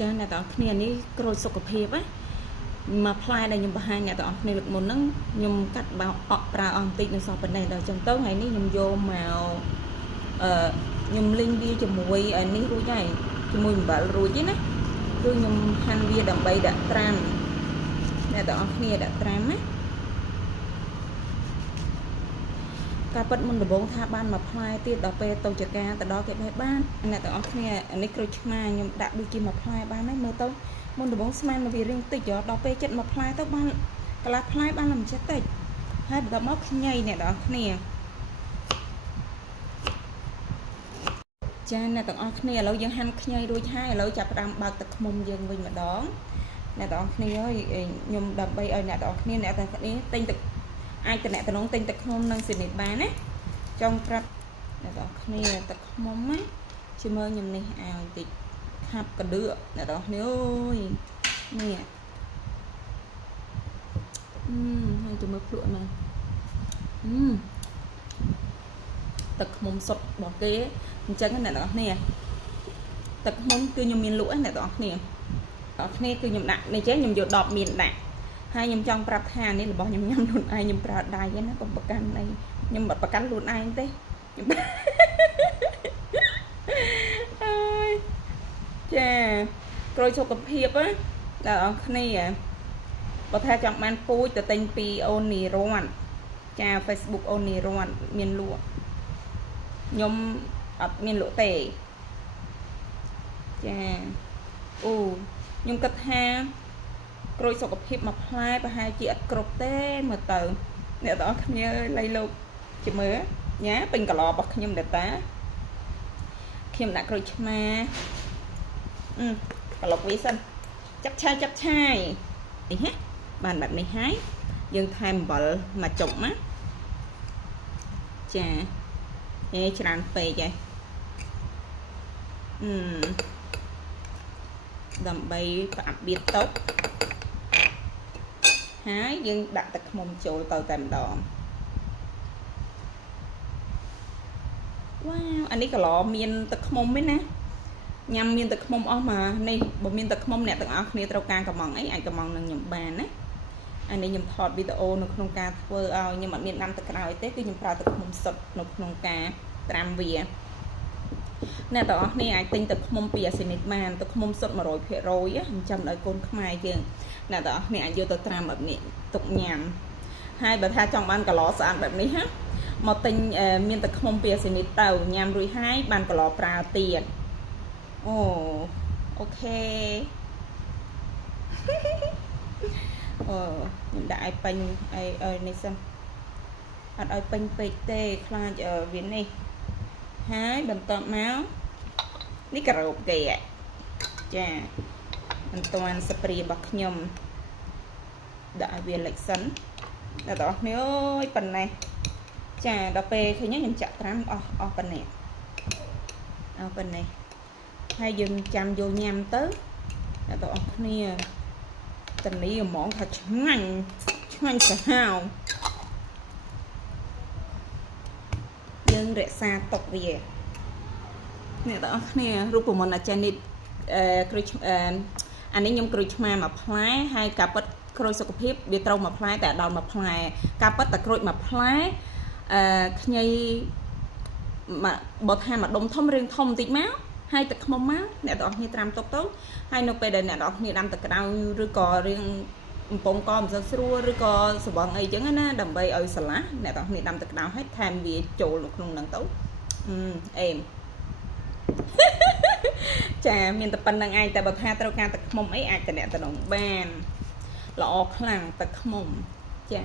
ចាអ្នកទាំងអស់គ្នានេះក្រូចសុខភាពណាមកផ្លែដែលខ្ញុំបង្ហាញអ្នកទាំងអស់គ្នាលើកមុនហ្នឹងខ្ញុំកាត់បោកអកប្រើអស់បន្តិចនៅសល់ប៉ុណ្ណេះដល់អញ្ចឹងទៅថ្ងៃនេះខ្ញុំយកមកខ្ញុំលីងវាជាមួយនេះរួចហើយជាមួយអំបិលរួចទេណាគឺខ្ញុំហាន់វាដើម្បីដាក់ត្រាំអ្នកទាំងអស់គ្នាដាក់ត្រាំណាការពិតមុនដំបូងថាបានមកផ្លែទៀតដល់ពេលទៅចការទៅដល់គេបេះបានអ្នកទាំងអស់គ្នានេះក្រូចឆ្មាខ្ញុំដាក់ដូចជាមកផ្លែបានហើយមើលទៅមុនដំបូងស្មានមកវារៀងតិចដល់ពេលចិត្តមកផ្លែទៅបានកន្លះផ្លែបានតែមិនចិត្តតិចហើយបន្ទាប់មកខ្ញីអ្នកទាំងអស់គ្នាចាអ្នកទាំងអស់គ្នាឥឡូវយើងហាន់ខ្ញីរួចហើយឥឡូវចាប់ផ្ដើមបើកទឹកឃ្មុំយើងវិញម្ដងអ្នកទាំងអស់គ្នាអើយខ្ញុំដើម្បីឲ្យអ្នកទាំងអស់គ្នាអ្នកទាំងគ្នាទិញទឹកអាចតំណតំណងទិញទឹកឃ្មុំនិងសេនីតបានណាចង់ប្រាប់អ្នកទាំងគ្នាទឹកឃ្មុំណាជាមួយខ្ញុំនេះឲ្យបន្តិចខាប់កដឿអ្នកទាំងគ្នាអើយនេះហើយជាមួយភ្លក់ណាទឹកឃ្មុំសុទ្ធរបស់គេអញ្ចឹងអ្នកទាំងគ្នាទឹកឃ្មុំគឺខ្ញុំមានលក់ណាអ្នកទាំងគ្នាគឺខ្ញុំដាក់នេះចេះខ្ញុំយក10មានដាក់ហើយខ្ញុំចង់ប្រាប់ថានេះរបស់ខ្ញុំញ៉ាំខ្លួនឯងខ្ញុំប្រើដៃណាកុំប្រកាន់អីខ្ញុំមិនប្រកាន់ខ្លួនឯងទេខ្ញុំអើយចាក្រូចសុខភាពណាដល់អស់គ្នាបើថាចង់បានពូជទៅទិញពីអូននីរ៉ាន់ចា Facebook អូននីរ៉ាន់មានលក់ខ្ញុំអត់មានលក់ទេចាអូខ្ញុំគិតថាក្រូចសុខភាពមកផ្លែប្រហែលជាអត់គ្រប់ទេមើលទៅអ្នកទាំងអស់គ្នាលៃលោកជាមើលញ៉ាពេញកឡរបស់ខ្ញុំដែរតាខ្ញុំដាក់ក្រូចឆ្មាកឡុកវាសិនចាប់ឆាយនេះហ៎បានបែបនេះហើយយើងថែមអំបិលមកចុកណាចាច្រើនពេកហើយដើម្បីផ្អាប់បៀតតុកហើយយើងដាក់ទឹកឃ្មុំចូលទៅតែម្ដងវ៉ាវអានេះកឡមានទឹកឃ្មុំទេណាញ៉ាំមានទឹកឃ្មុំអស់មកនេះបើមានទឹកឃ្មុំអ្នកទាំងអស់គ្នាត្រូវការកំងអីអាចកំងនឹងខ្ញុំបានណាអានេះខ្ញុំថតវីដេអូនៅក្នុងការធ្វើឲ្យខ្ញុំអត់មានដាំទឹកក្តៅទេគឺខ្ញុំប្រើទឹកឃ្មុំសុទ្ធនៅក្នុងការត្រាំវាអ្នកទាំងអស់គ្នាអាចទិញទឹកឃ្មុំពីអាស៊ីនិកបានទឹកឃ្មុំសុទ្ធ 100% ចាំឲ្យកូនខ្មែរយើងអ្នកទាំងអស់គ្នាអាចយកទៅត្រាំបែបនេះទុកញ៉ាំហើយបើថាចង់បានកឡស្អាតបែបនេះណាមកទិញមានទឹកឃ្មុំពីអាស៊ីនិកទៅញ៉ាំរួចហើយបានកឡប្រើទៀតអូខេខ្ញុំដាក់ឲ្យពេញឲ្យនេះសិនអត់ឲ្យពេញពេកទេខ្លាចវានេះហើយបន្ទាប់មកនេះការ៉ូបគេចាមិនតាន់ស្ព្រីរបស់ខ្ញុំដាក់ឲ្យវាលិចសិនដល់បងប្អូនអើយប៉ុណ្ណេះចាដល់ពេលឃើញខ្ញុំចាក់ត្រាំអស់ប៉ុណ្ណេះប៉ុណ្ណេះហើយយើងចាំយកញ៉ាំទៅដល់បងប្អូនគ្នាតានីហ្មងថាឆ្ងាញ់សាហាវយើងរក្សាទុកវាអ្នកទាំងអស់គ្នារូបមន្តអាចារ្យនេះក្រូចអានេះខ្ញុំក្រូចឆ្មាមកផ្លែហើយការពិតក្រូចសុខភាពវាត្រូវមកផ្លែតែដល់មកផ្លែការពិតតែក្រូចមកផ្លែខ្ញីបើថាមកដុំធំរឿងធំបន្តិចមកហើយទឹកឃ្មុំមកអ្នកទាំងអស់គ្នាត្រាំទុកទៅហើយនៅពេលដែលអ្នកទាំងអស់គ្នាដាំទឹកក្តៅឬក៏រឿងបំពង់កមិនសូវស្រួលឬក៏ស្រវឹងអីចឹងណាដើម្បីឲ្យស្រឡះអ្នកទាំងអស់គ្នាដាំទឹកក្តៅហើយថែមវាចូលនៅក្នុងហ្នឹងទៅអេមចាមានតែប៉ុណ្្នឹងឯងតែបើថាត្រូវការទឹកឃ្មុំអីអាចតំណបានល្អខ្លាំងទឹកឃ្មុំចា